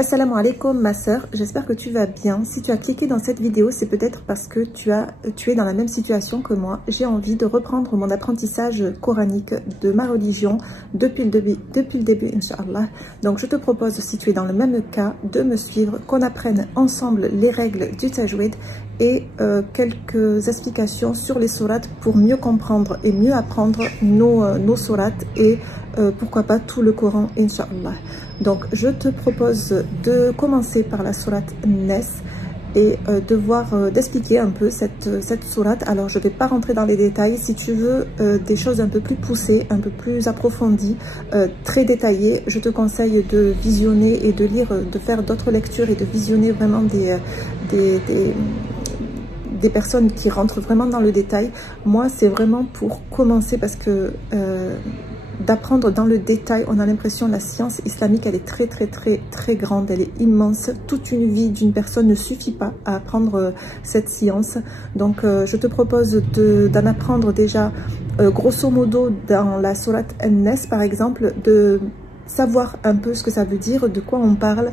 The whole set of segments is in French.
Assalamu alaikum ma sœur, j'espère que tu vas bien. Si tu as cliqué dans cette vidéo, c'est peut-être parce que tu es dans la même situation que moi. J'ai envie de reprendre mon apprentissage coranique de ma religion depuis le début, Inch'Allah. Donc je te propose, si tu es dans le même cas, de me suivre, qu'on apprenne ensemble les règles du tajwid et quelques explications sur les sourates pour mieux comprendre et mieux apprendre nos sourates et pourquoi pas tout le Coran, Inch'Allah. Donc je te propose de commencer par la sourate Nes et d'expliquer un peu cette sourate. Alors je ne vais pas rentrer dans les détails. Si tu veux des choses un peu plus poussées, un peu plus approfondies, très détaillées, je te conseille de visionner et de lire, de faire d'autres lectures et de visionner vraiment des personnes qui rentrent vraiment dans le détail. Moi c'est vraiment pour commencer parce que d'apprendre dans le détail, on a l'impression la science islamique, elle est très grande, elle est immense. Toute une vie d'une personne ne suffit pas à apprendre cette science. Donc je te propose d'en apprendre déjà grosso modo dans la sourate An-Nas par exemple, de savoir un peu ce que ça veut dire, de quoi on parle,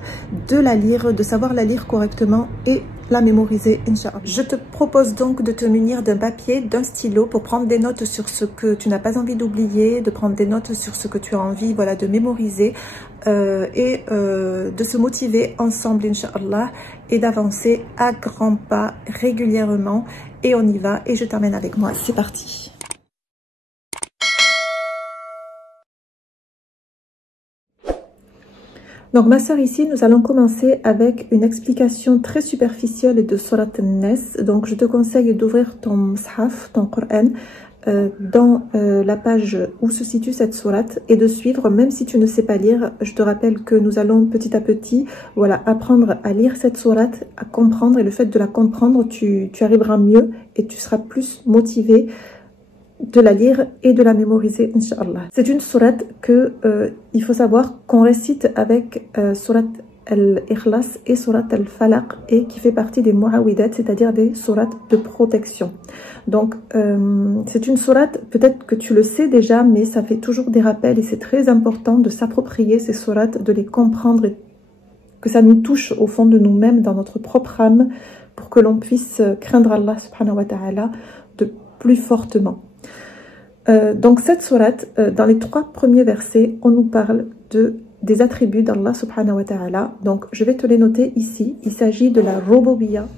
de la lire, de savoir la lire correctement et la mémoriser, Inch'Allah. Je te propose donc de te munir d'un papier, d'un stylo pour prendre des notes sur ce que tu n'as pas envie d'oublier, de prendre des notes sur ce que tu as envie, voilà, de mémoriser et de se motiver ensemble, Inch'Allah, et d'avancer à grands pas régulièrement. Et on y va et je t'emmène avec moi. C'est parti. Donc ma soeur, ici nous allons commencer avec une explication très superficielle de Surat An-Nas. Donc je te conseille d'ouvrir ton Mushaf, ton Coran, dans la page où se situe cette sourate et de suivre, même si tu ne sais pas lire. Je te rappelle que nous allons petit à petit, voilà, apprendre à lire cette sourate, à comprendre, et le fait de la comprendre, tu arriveras mieux et tu seras plus motivé de la lire et de la mémoriser, Inch'Allah. C'est une sourate que il faut savoir qu'on récite avec sourate Al-Ikhlas et sourate Al-Falaq, et qui fait partie des Mu'awidat, c'est-à-dire des sourates de protection. Donc c'est une sourate, peut-être que tu le sais déjà, mais ça fait toujours des rappels et c'est très important de s'approprier ces sourates, de les comprendre et que ça nous touche au fond de nous-mêmes, dans notre propre âme, pour que l'on puisse craindre Allah subhanahu wa ta'ala de plus fortement. Donc cette sourate, dans les 3 premiers versets, on nous parle des attributs d'Allah subhanahu wa ta'ala. Donc je vais te les noter ici. Il s'agit de la Rububiyya.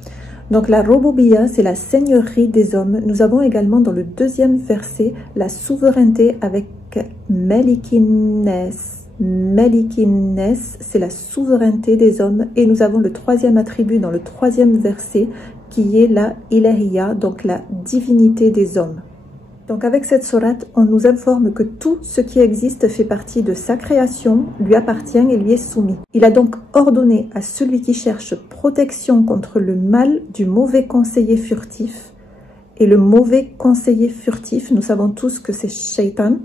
Donc la Rububiyya, c'est la seigneurie des hommes. Nous avons également dans le 2e verset la souveraineté avec Malikin Nas. Malikin Nas, c'est la souveraineté des hommes. Et nous avons le 3e attribut dans le 3e verset qui est la Ilahiyya, donc la divinité des hommes. Donc avec cette sourate, on nous informe que tout ce qui existe fait partie de sa création, lui appartient et lui est soumis. Il a donc ordonné à celui qui cherche protection contre le mal du mauvais conseiller furtif. Et le mauvais conseiller furtif, nous savons tous que c'est Shaitan.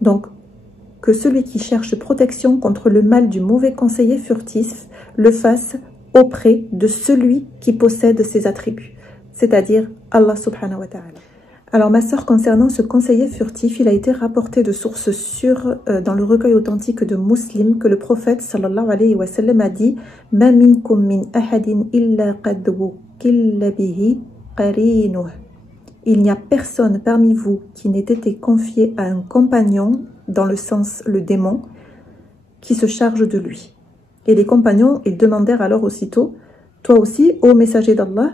Donc que celui qui cherche protection contre le mal du mauvais conseiller furtif le fasse auprès de celui qui possède ses attributs, c'est-à-dire Allah subhanahu wa ta'ala. Alors ma sœur, concernant ce conseiller furtif, il a été rapporté de sources sûres dans le recueil authentique de Muslim que le prophète sallallahu alayhi wa sallam a dit « Ma minkum min ahadin illa qad wukilla bihi qarinuh » Il n'y a personne parmi vous qui n'ait été confié à un compagnon, dans le sens le démon, qui se charge de lui. Et les compagnons, ils demandèrent alors aussitôt « Toi aussi, ô messager d'Allah ?»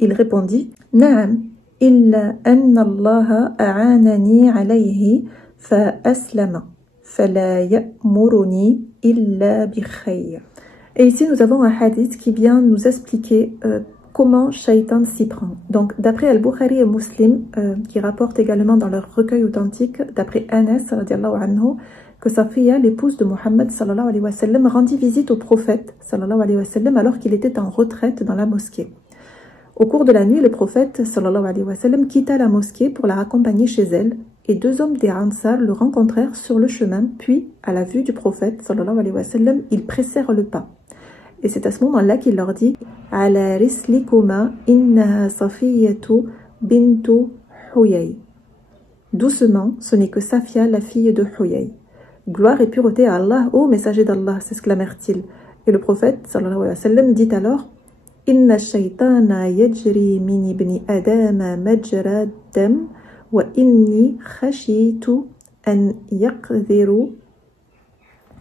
Il répondit « Na'am » إلا أن الله أعانني عليه فأسلم فلا يأمرني إلا بخير. Et ici nous avons un hadith qui vient nous expliquer comment Shaitan s'y prend. Donc d'après Al-Bukhari et Muslim, qui rapportent également dans leur recueil authentique, d'après Anas radiallahu anhu, que Safiya, l'épouse de Muhammad sallallahu alayhi wa sallam, rendit visite au prophète sallallahu alayhi wa sallam alors qu'il était en retraite dans la mosquée. Au cours de la nuit, le prophète sallallahu alayhi wa sallam quitta la mosquée pour la raccompagner chez elle, et 2 hommes des Ansar le rencontrèrent sur le chemin, puis, à la vue du prophète sallallahu alayhi wa sallam, ils pressèrent le pas. Et c'est à ce moment-là qu'il leur dit « Ala rislikuma innaha Safiyatu bintu Huyay » Doucement, ce n'est que Safia, la fille de Huyay. gloire et pureté à Allah, ô messager d'Allah, s'exclamèrent-ils. Et le prophète sallallahu alayhi wa sallam dit alors: Inna shaytana yajri min ibni adama majra dam wa inni khashitu an yaqdhiru.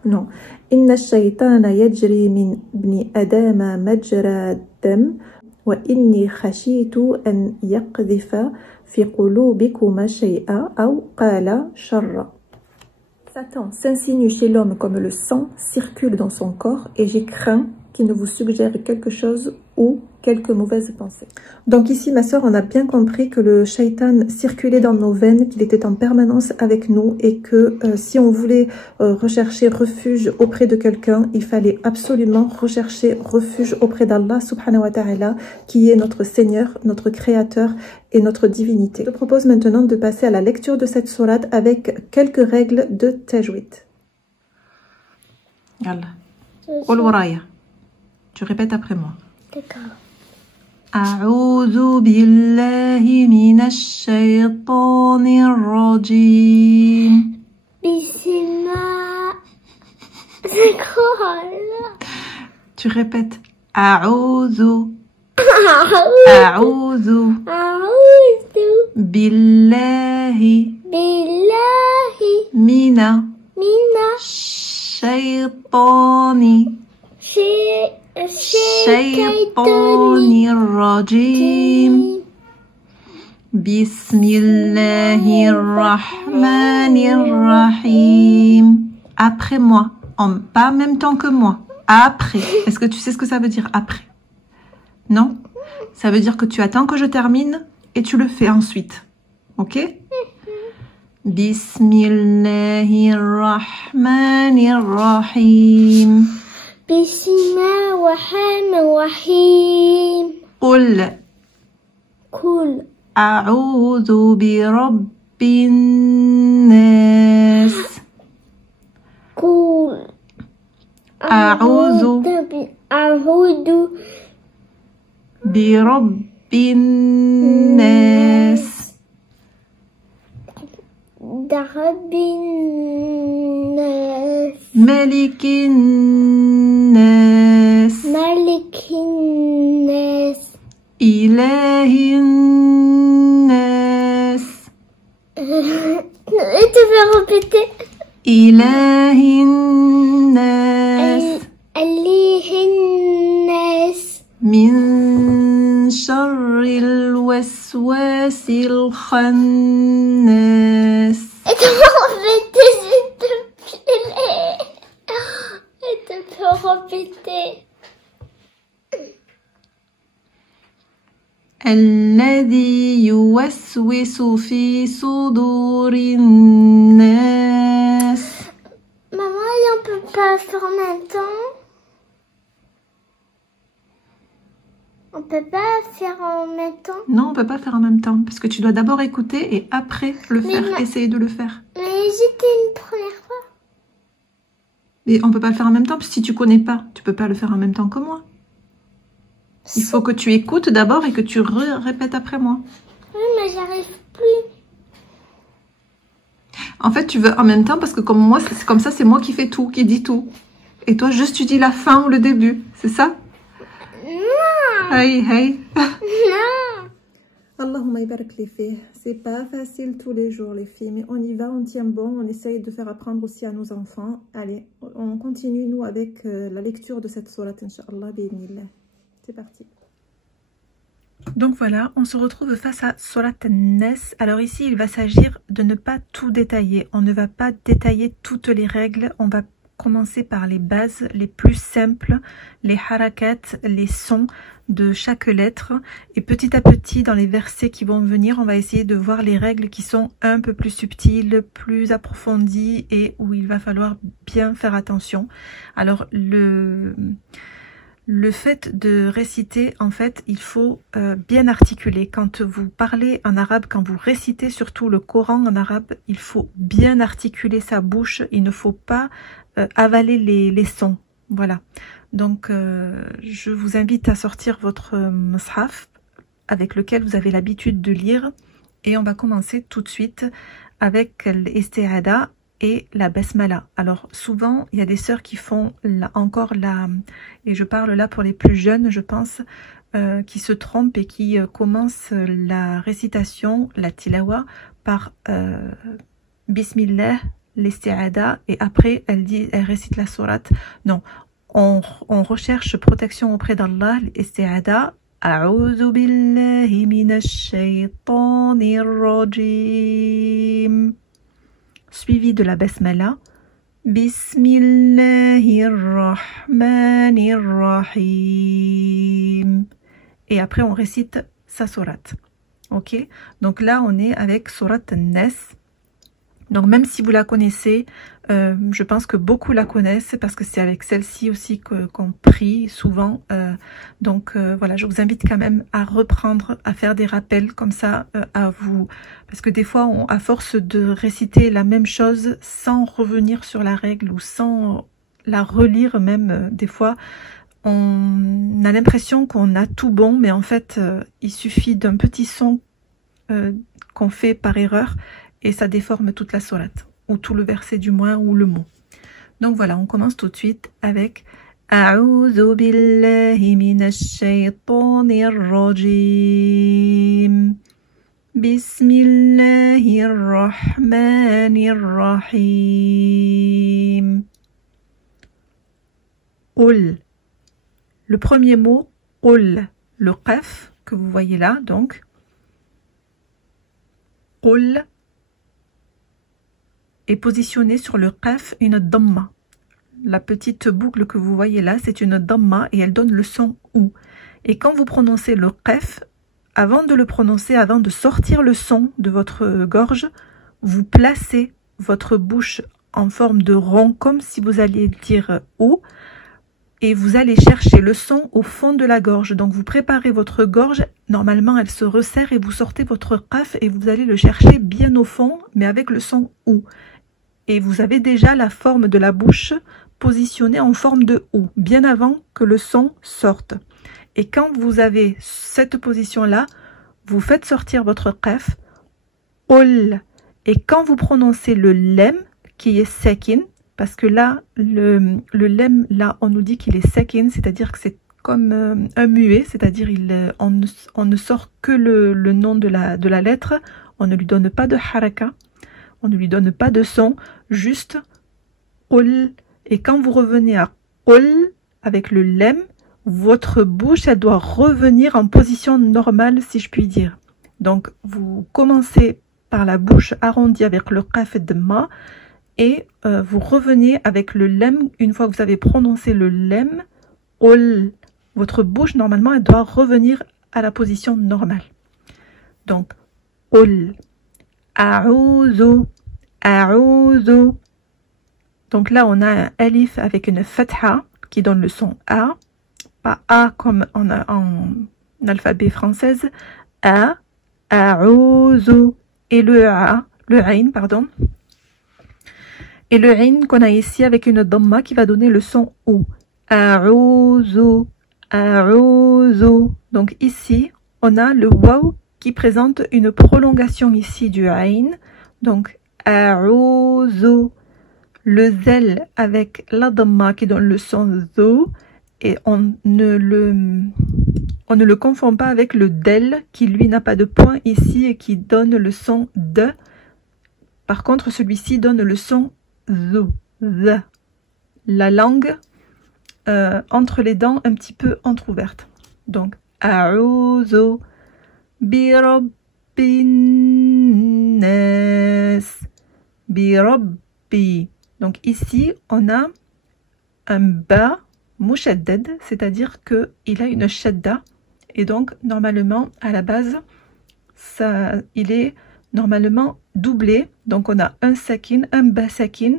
Non. Inna shaytana yajri min ibni adama majra dam wa inni khashitu an yaqdhifa fi qulubikuma shay'a aw qala sharra. Satan s'insinue chez l'homme comme le sang circule dans son corps et j'ai craint qu'il ne vous suggère quelque chose ou quelques mauvaises pensées. Donc ici, ma sœur, on a bien compris que le shaitan circulait dans nos veines, qu'il était en permanence avec nous et que si on voulait rechercher refuge auprès de quelqu'un, il fallait absolument rechercher refuge auprès d'Allah subhanahu wa ta'ala, qui est notre Seigneur, notre Créateur et notre divinité. Je te propose maintenant de passer à la lecture de cette sourate avec quelques règles de tajwid. Yalla. Tu répètes après moi. D'accord. أعوذ بالله من الشيطان الرجيم. Bismillah. C'est quoi là? Tu répètes. أعوذ بالله من الشيطان الرجيم. بسم الله الرحمن الرحيم. Après moi. Pas en même temps que moi. Après. Est-ce que tu sais ce que ça veut dire après? Non? Ça veut dire que tu attends que je termine et tu le fais ensuite. Ok? Bismillahirrahmanirrahim. Bismillahirrahmanirrahim. قل أعوذ برب الناس. أعوذ برب الناس. ملك الناس. إله الناس. Tu peux répéter? إله الناس. إله الناس. من شر الوسواس الخناس. Tu peux répéter s'il te plaît? Tu peux répéter? الذي يوسوس في صدور الناس. Maman, on peut pas faire en même temps? On peut pas faire en même temps? Non, on peut pas faire en même temps parce que tu dois d'abord écouter et après le faire, essayer de le faire. Mais j'étais une première fois. Et on peut pas le faire en même temps parce que si tu connais pas, tu peux pas le faire en même temps que moi. Il faut que tu écoutes d'abord et que tu répètes après moi. Oui, mais j'arrive plus. En fait, tu veux en même temps parce que comme moi, c'est comme ça, c'est moi qui fais tout, qui dis tout. Et toi, juste tu dis la fin ou le début, c'est ça? Non. Hey. Non. Allahumma barak li fih. C'est pas facile tous les jours, les filles, mais on y va, on tient bon, on essaye de faire apprendre aussi à nos enfants. Allez, on continue, nous, avec la lecture de cette sourate, Inch'Allah, bi'idhnillah. C'est parti. Donc voilà, on se retrouve face à Surat An-Nas. Alors ici, il va s'agir de ne pas tout détailler. On ne va pas détailler toutes les règles. On va commencer par les bases les plus simples, les harakat, les sons de chaque lettre. Et petit à petit, dans les versets qui vont venir, on va essayer de voir les règles qui sont un peu plus subtiles, plus approfondies et où il va falloir bien faire attention. Alors le fait de réciter, en fait, il faut bien articuler. Quand vous parlez en arabe, quand vous récitez surtout le Coran en arabe, il faut bien articuler sa bouche. Il ne faut pas avaler les sons. Voilà. Donc, je vous invite à sortir votre mushaf avec lequel vous avez l'habitude de lire. Et on va commencer tout de suite avec l'isti'ada. et la basmala. Alors souvent, il y a des sœurs qui font encore la, et je parle là pour les plus jeunes, je pense, qui se trompent et qui commencent la récitation, la tilawa, par Bismillah, l'isti'ada, et après elle récite la sourate. Non, on recherche protection auprès d'Allah, l'isti'ada. A'udhu billahi minash shaytanir rajim. Suivi de la basmala. Bismillahirrahmanirrahim. Et après on récite sa sourate. Ok, donc là on est avec sourate An-Nas. Donc même si vous la connaissez, je pense que beaucoup la connaissent parce que c'est avec celle-ci aussi qu'on prie souvent. Donc voilà, je vous invite quand même à reprendre, à faire des rappels comme ça à vous. Parce que des fois, à force de réciter la même chose sans revenir sur la règle ou sans la relire même, des fois, on a l'impression qu'on a tout bon, mais en fait, il suffit d'un petit son qu'on fait par erreur et ça déforme toute la sourate, ou tout le verset du moins, ou le mot. Donc voilà, on commence tout de suite avec A'udhu billahi minash shaytanir rajim. Bismillahirrahmanirrahim. Qul. Le premier mot, Qul, le qaf que vous voyez là, donc. Qul est positionné sur le qaf une damma. La petite boucle que vous voyez là, c'est une damma et elle donne le son ou. Et quand vous prononcez le qaf, avant de le prononcer, avant de sortir le son de votre gorge, vous placez votre bouche en forme de rond, comme si vous alliez dire ou, et vous allez chercher le son au fond de la gorge. Donc vous préparez votre gorge, normalement elle se resserre et vous sortez votre qaf et vous allez le chercher bien au fond, mais avec le son ou. Et vous avez déjà la forme de la bouche positionnée en forme de ou, bien avant que le son sorte. Et quand vous avez cette position-là, vous faites sortir votre qaf, ol. Et quand vous prononcez le lem, qui est sakin, parce que là, le lem, là, on nous dit qu'il est sakin, c'est-à-dire que c'est comme un muet, c'est-à-dire on ne sort que le nom de la lettre, on ne lui donne pas de haraka, on ne lui donne pas de son, juste ol. Et quand vous revenez à ol avec le lem, votre bouche, elle doit revenir en position normale, si je puis dire. Donc, vous commencez par la bouche arrondie avec le qaf et damma et vous revenez avec le lem. Une fois que vous avez prononcé le lem, ol, votre bouche, normalement, elle doit revenir à la position normale. Donc, ol. A'udhu, a'udhu. Donc là, on a un alif avec une fatha qui donne le son A. Pas A comme en alphabet française. A, a'udhu. Et le A, le Ain, pardon. Et le Ain qu'on a ici avec une damma qui va donner le son OU. A'udhu, a'udhu. Donc ici, on a le waw qui présente une prolongation ici du Ain. Donc, a'udhu. Le zel avec la damma qui donne le son zo. Et on ne le confond pas avec le del qui lui n'a pas de point ici et qui donne le son de. Par contre, celui-ci donne le son zo, z. La langue entre les dents un petit peu entrouverte. Donc, a'udhu bi rabbin nas, bi rabbi. Donc ici, on a un ba mushaddad, c'est-à-dire qu'il a une shadda. Et donc, normalement, à la base, il est normalement doublé. Donc, on a un sakin, un ba sakin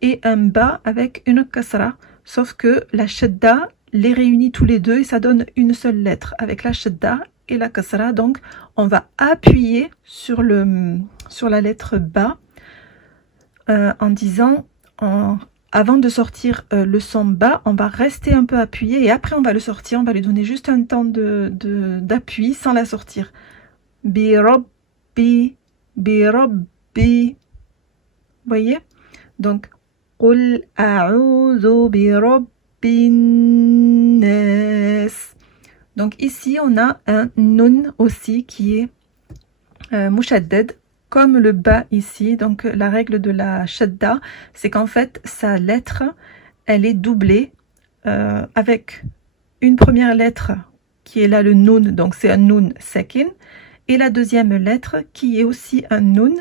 et un ba avec une kasra. Sauf que la shadda les réunit tous les deux et ça donne une seule lettre avec la shadda et la kasra. Donc, on va appuyer sur la lettre ba en disant... Avant de sortir le son bas, on va rester un peu appuyé et après on va le sortir, on va lui donner juste un temps d'appui sans la sortir. Bi rabbi, bi rabbi. Vous voyez? Donc, قُلْ أَعُوذُ بِرَبِّ النَّاسِ. Donc ici, on a un nun aussi qui est mushaddad, comme le ba ici. Donc la règle de la shadda, c'est qu'en fait, sa lettre, elle est doublée avec une première lettre qui est là le nun, donc c'est un nun sakin, et la deuxième lettre qui est aussi un nun,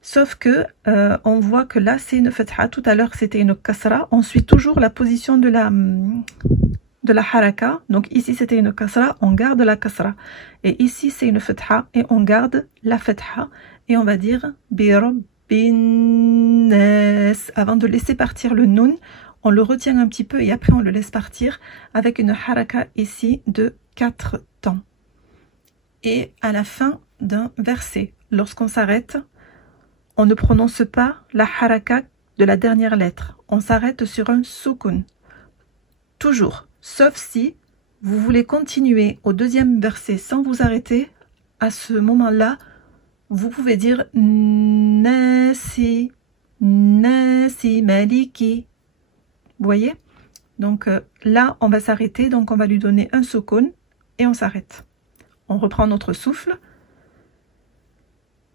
sauf que on voit que là c'est une fatha, tout à l'heure c'était une kasra, on suit toujours la position de la haraka, donc ici c'était une kasra, on garde la kasra, et ici c'est une fatha et on garde la fatha, et on va dire bi rabbin nas. Avant de laisser partir le nun, on le retient un petit peu et après on le laisse partir avec une haraka ici de 4 temps. Et à la fin d'un verset, lorsqu'on s'arrête, on ne prononce pas la haraka de la dernière lettre, on s'arrête sur un sukun, toujours. Sauf si vous voulez continuer au deuxième verset sans vous arrêter, à ce moment-là, vous pouvez dire Nasi, Nasi Maliki. Vous voyez? Donc là, on va s'arrêter, donc on va lui donner un sukun et on s'arrête. On reprend notre souffle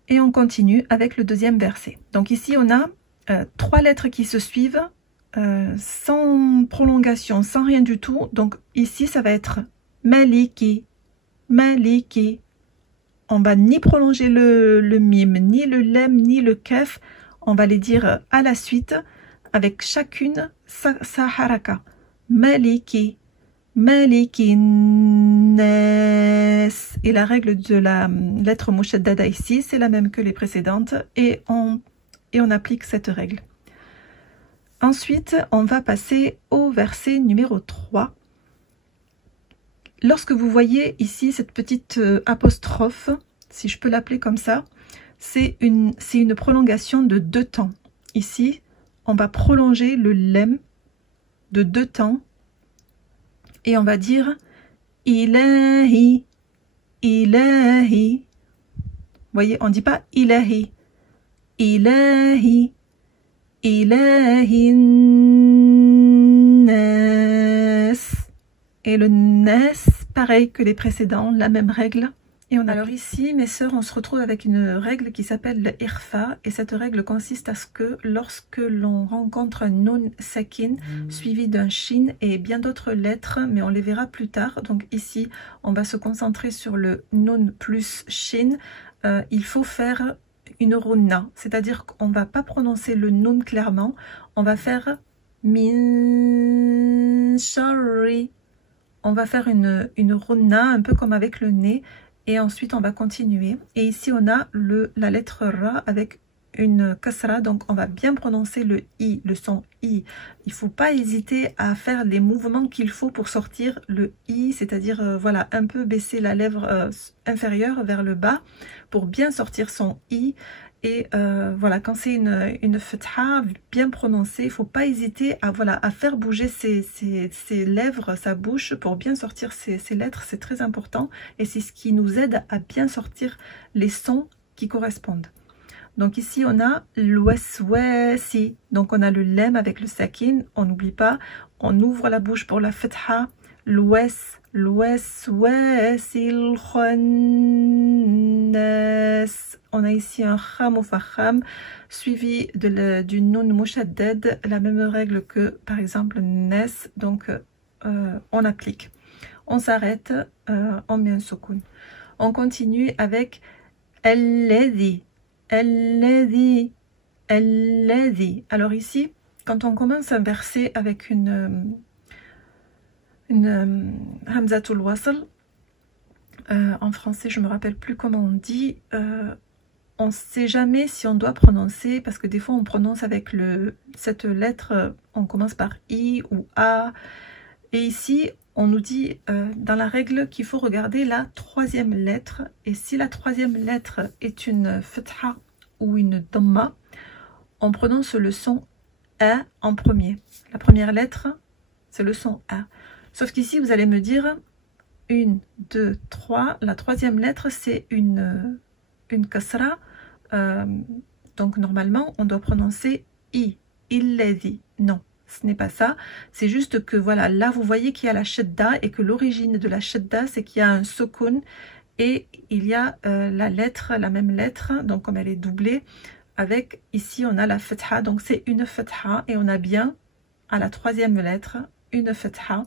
et on continue avec le deuxième verset. Donc ici, on a 3 lettres qui se suivent. Sans prolongation, sans rien du tout. Donc ici ça va être Maliki, Maliki. On va ni prolonger le mime, ni le lem, ni le kef. On va les dire à la suite avec chacune sa haraka. Maliki, Maliki Nas. Et la règle de la lettre mushaddada ici, c'est la même que les précédentes et on applique cette règle. Ensuite, on va passer au verset numéro 3. Lorsque vous voyez ici cette petite apostrophe, si je peux l'appeler comme ça, c'est une prolongation de 2 temps. Ici, on va prolonger le lem de 2 temps et on va dire Ilahi, Ilahi. Vous voyez, on ne dit pas Ilahi, Ilahi. Ilahin nas. Et le nas, pareil que les précédents, la même règle. Et alors ici, mes sœurs, on se retrouve avec une règle qui s'appelle le irfa. Et cette règle consiste à ce que lorsque l'on rencontre un nun sakin suivi d'un shin et bien d'autres lettres, mais on les verra plus tard. Donc ici, on va se concentrer sur le nun plus shin. Il faut faire une runna, c'est-à-dire qu'on ne va pas prononcer le nun clairement, on va faire min sharri, on va faire une runna un peu comme avec le nez et ensuite on va continuer. Et ici on a la lettre ra avec une kasra, donc on va bien prononcer le i, le son i. Il ne faut pas hésiter à faire les mouvements qu'il faut pour sortir le i, c'est-à-dire voilà, un peu baisser la lèvre inférieure vers le bas pour bien sortir son i. Et voilà, quand c'est une fatha bien prononcée, il ne faut pas hésiter à, voilà, à faire bouger ses lèvres, sa bouche pour bien sortir ses lettres, c'est très important. Et c'est ce qui nous aide à bien sortir les sons qui correspondent. Donc ici on a l'waswasi, donc on a le lem avec le sakin, on n'oublie pas, on ouvre la bouche pour la fatha, l'waswasi l'khannas. On a ici un kham ou fakham suivi du nun mushaddad, la même règle que par exemple nas, donc on applique. On s'arrête, on met un sukun. On continue avec alladhi. Alladhi, alladhi. Alors ici, quand on commence un verset avec une hamzatul wasl, en français je me rappelle plus comment on dit, on ne sait jamais si on doit prononcer, parce que des fois on prononce avec cette lettre, on commence par i ou a, et ici on nous dit dans la règle qu'il faut regarder la 3e lettre, et si la 3e lettre est une fatha ou une dhamma, on prononce le son a en premier. La première lettre, c'est le son a. Sauf qu'ici, vous allez me dire 1, 2, 3. La 3e lettre, c'est une kasra. Donc normalement, on doit prononcer i. illadhi. Non, ce n'est pas ça. C'est juste que voilà, là vous voyez qu'il y a la shadda et que l'origine de la shadda c'est qu'il y a un sukun et il y a la lettre, la même lettre, donc comme elle est doublée, avec ici on a la fatha, donc c'est une fatha et on a bien à la troisième lettre une fatha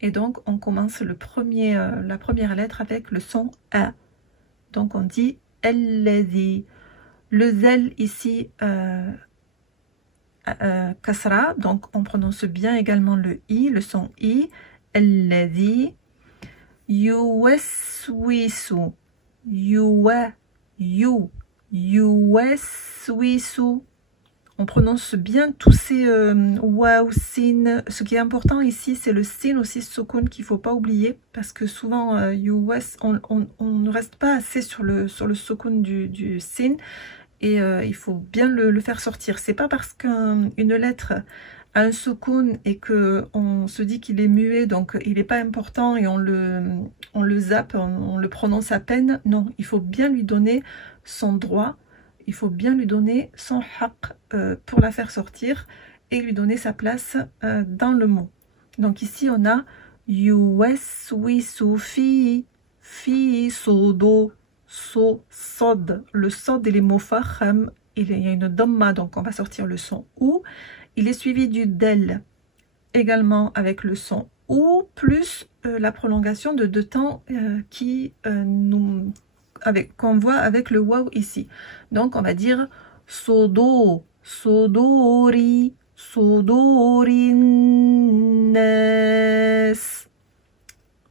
et donc on commence la première lettre avec le son A. Donc on dit alladhi. Le zel ici kasra, donc on prononce bien également le i, le son i. Alladhi yuwaswisu, yuwaswisu. On prononce bien tous ces waw, sin. Ce qui est important ici, c'est le sin aussi, sukun, qu'il ne faut pas oublier, parce que souvent, on ne reste pas assez sur le sukun du sin, et il faut bien le faire sortir. C'est pas parce qu'une lettre a un sukun et qu'on se dit qu'il est muet, donc il n'est pas important, et on le zappe, on le prononce à peine. Non, il faut bien lui donner son droit. Il faut bien lui donner son haq pour la faire sortir et lui donner sa place dans le mot. Donc ici on a yuwaswisu fi sodo, so, sod. Le sod et les mots faham, il y a une dhamma, donc on va sortir le son ou. Il est suivi du del, également avec le son ou, plus la prolongation de deux temps qu'on voit avec le waw ici. Donc on va dire sodo, sodori, sodorines.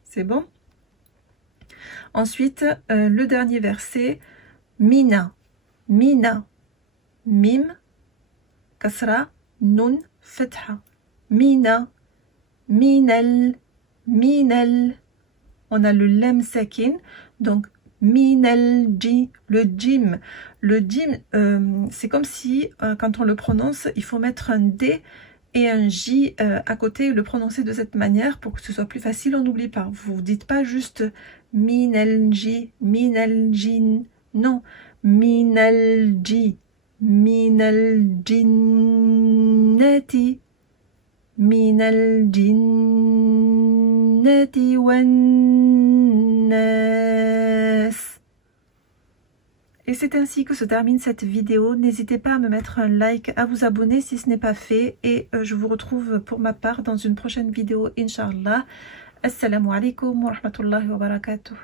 C'est bon? Ensuite, le dernier verset, mina, mina, mim, kasra, nun, fatha, mina, minel, minel. On a le lem sakin, donc minel ji, le jim. Le jim, c'est comme si quand on le prononce, il faut mettre un D et un J à côté et le prononcer de cette manière pour que ce soit plus facile, on n'oublie pas. Vous ne dites pas juste minel ji, minel jin. Non, minel ji, minel jinnati, minel jinnati wannas. Et c'est ainsi que se termine cette vidéo. N'hésitez pas à me mettre un like, à vous abonner si ce n'est pas fait. Et je vous retrouve pour ma part dans une prochaine vidéo, Inch'Allah. Assalamu alaikum wa rahmatullahi wa barakatuh.